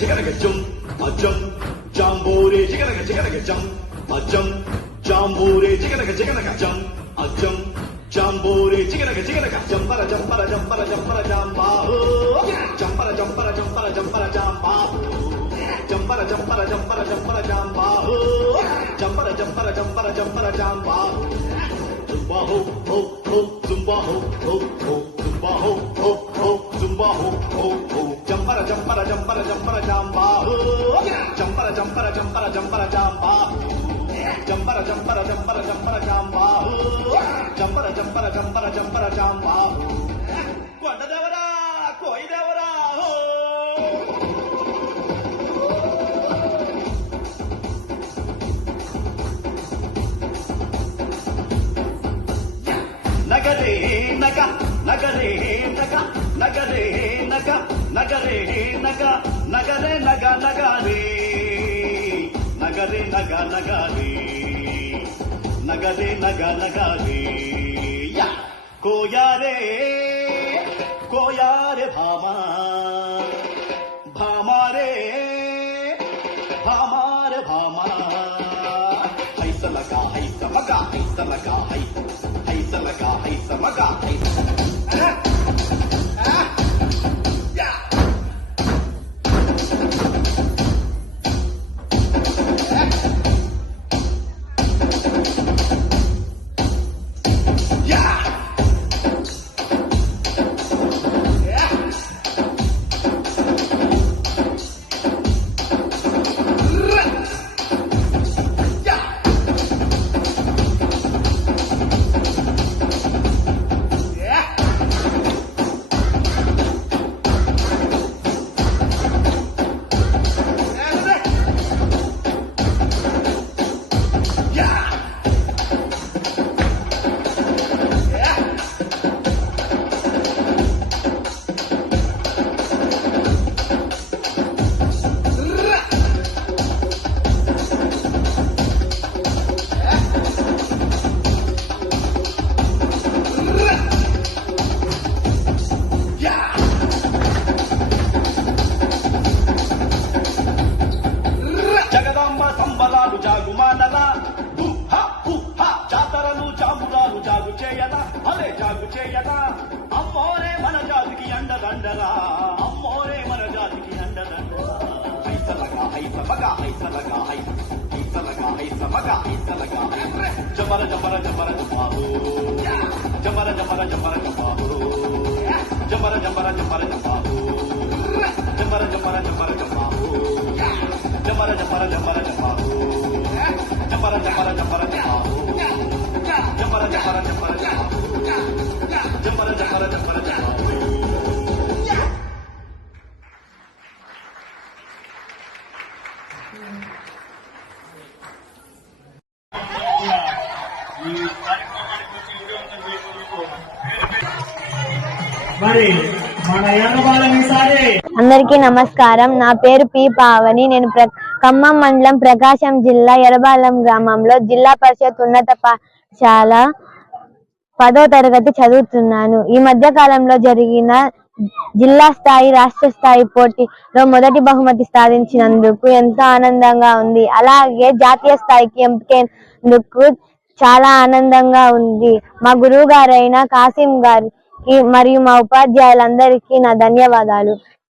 చిగనక జం అజం జాంబూరే చిగనక జం అజం జాంబూరే చిగనక జం అజం జాంబూరే చిగనక జంపర జంపర జంపర జంపర జాంబాహు జంపర జంపర జంపర జంపర జాంబాహు జంపర జంపర జంపర జంపర జాంబాహు జంపర జంపర జంపర జంపర జాంబాహు జంబాహు హో హో జంబాహు హో హో జంబాహు హో హో జంబాహు హో హో జంపర జంపర జంపర జంపర జాంబాహు జంపర జంపర జంపర జంపర జాంబాహు జంపర జంపర జంపర జంపర జాంబాహు జంపర జంపర జంపర జంపర జాంబాహు కొండదేవరా కోయిదేవరా నగరే నగ నగరే నగ నగరే నగ నగరే నగ నగరే నగ నగరే నగరే నగ నగరే నగరే నగ నగరే యా కోయారే కోయారే భామా భామారే భామారే భామా హైసలగా హైసమగా హైసలగా హైసలగా హైసమగా జగదాంబ సంబరాలు జాగుమానలా జాతరలు జామురాలు జాగు చేయలా అలే జాగు చేయలా అమ్మోరే మన జాతికి అండదండరా అమ్మోరే మన జాతికి అండదండరా హైసలగా హైసమగా హైసలగా హైసలగా హైసమగా హైసలగా జమర జమర జమర జమాహు జమర జమర జమర జమాహు జమర జమర జమర జమాహు జమర జమర జమర జమాహు జమర జమర జమర జమాహు జమర జమర జమర జమాహు జమర జమర జమర జమాహు జమర జమర జమర జమాహు అందరికీ నమస్కారం. నా పేరు పి పావని. నేను ఖమ్మం మండలం ప్రకాశం జిల్లా ఎర్రబాలెం గ్రామంలో జిల్లా పరిషత్ ఉన్నత పాఠశాల 10వ తరగతి చదువుతున్నాను. ఈ మధ్య కాలంలో జరిగిన జిల్లా స్థాయి రాష్ట్ర స్థాయి పోటీలో మొదటి బహుమతి సాధించినందుకు ఎంతో ఆనందంగా ఉంది. అలాగే జాతీయ స్థాయికి ఎంపికైనందుకు చాలా ఆనందంగా ఉంది. మా గురువు గారైన కాసిం గారికి మరియు మా ఉపాధ్యాయులందరికీ నా ధన్యవాదాలు.